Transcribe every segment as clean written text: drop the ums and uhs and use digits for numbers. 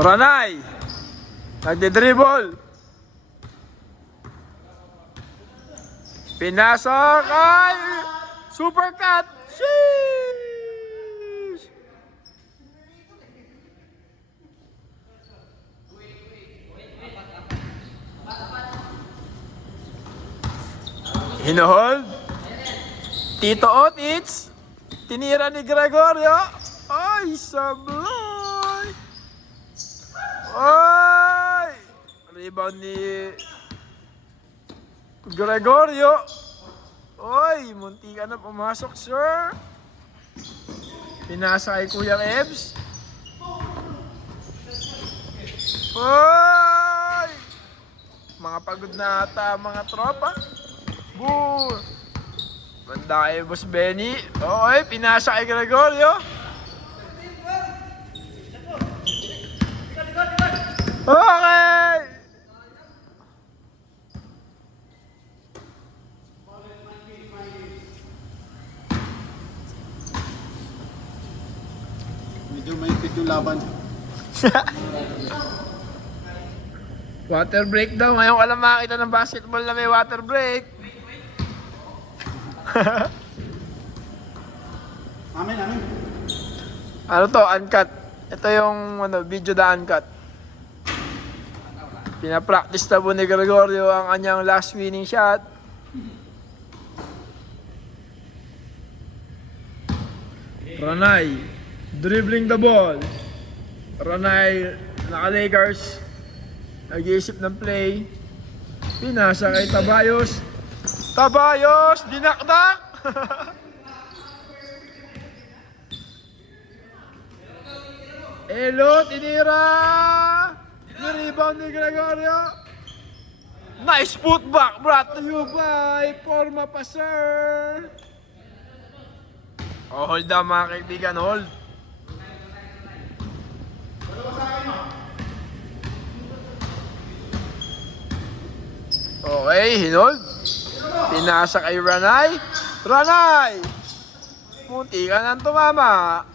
Ranay! Nagde-dribble! Pinasok! Ay! Supercut! Sheesh! Hinuhold! Tito Otits! Tinira ni Gregorio! Ay! Sablay! Ay! Rebound ni Gregorio. Ay! Munti ka na pumasok, sir. Pinasa kay Kuya Ebs. Ay! Mga pagod na ata mga tropa. Boo! Banda kay Boss Benny. Okay, pinasa kay Gregorio. Okay! Medyo mahigpit yung laban. Water break daw. Ngayon ka lang makakita ng basketball na may water break. Amin, amin. Ano to? Uncut. Ito yung video na uncut. Pinapractice na po ni Gregorio ang kanyang last winning shot. Ranay, dribbling the ball. Ranay, naka-Lakers. Nag-iisip ng play. Pinasa kay Tabayos. Tabayos, dinakdak! Elo, tinira! Rebound ni Gregorio. Nice putback brought to you by Forma Passer. Oh, hold down mga kaibigan, hold. Okay, hinold. Pinasa kay Ranay. Ranay! Munti ka nang tumama.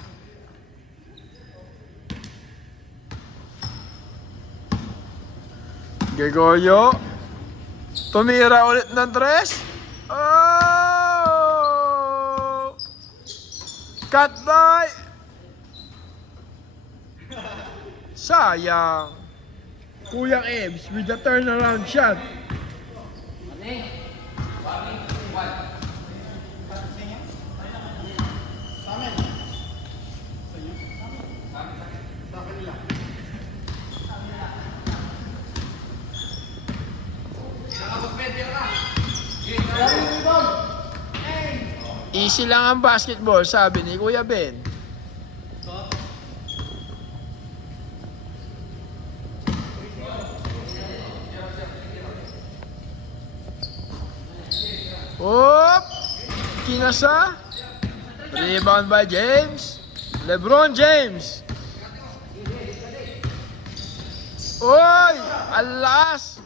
Gregorio. Tumira ulit ng tres. Oh! Cut by. Sayang. Kuya Ebs with the turnaround shot. Easy lang ang basketball, sabi ni Kuya Ben. Oop! Kinasa. Rebound by James. LeBron James. Oy! Alas!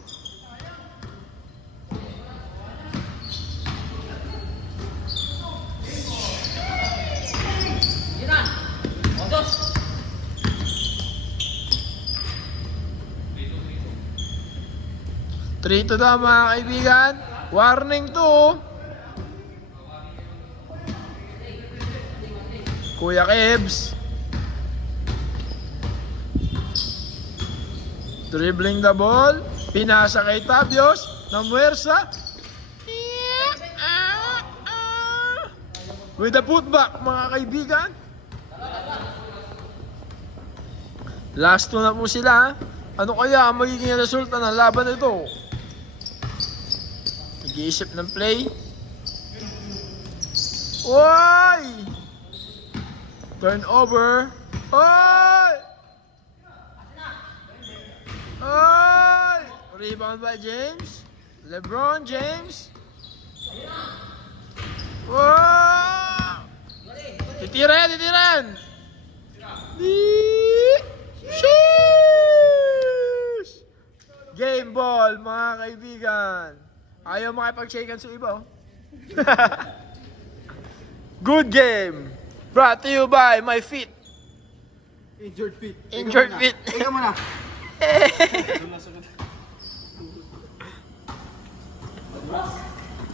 Three to daw mga kaibigan. Warning to. Kuya Kebs. Dribbling the ball. Pinasa kay Tabios. Namuwersa. With the putback, mga kaibigan. Last two na po sila. Ano kaya ang magiging resulta ng laban na ito? Nag-iisip ng play. Oy! Turnover. Oy! Oy! Rebound by James. LeBron James. Wow! Titiran, titiran! Sheesh! Game ball, mga kaibigan. Ayaw makipag-shaken sa iba, oh. Good game. Brought to you by my feet. Injured feet. Injured feet. Ikaw muna.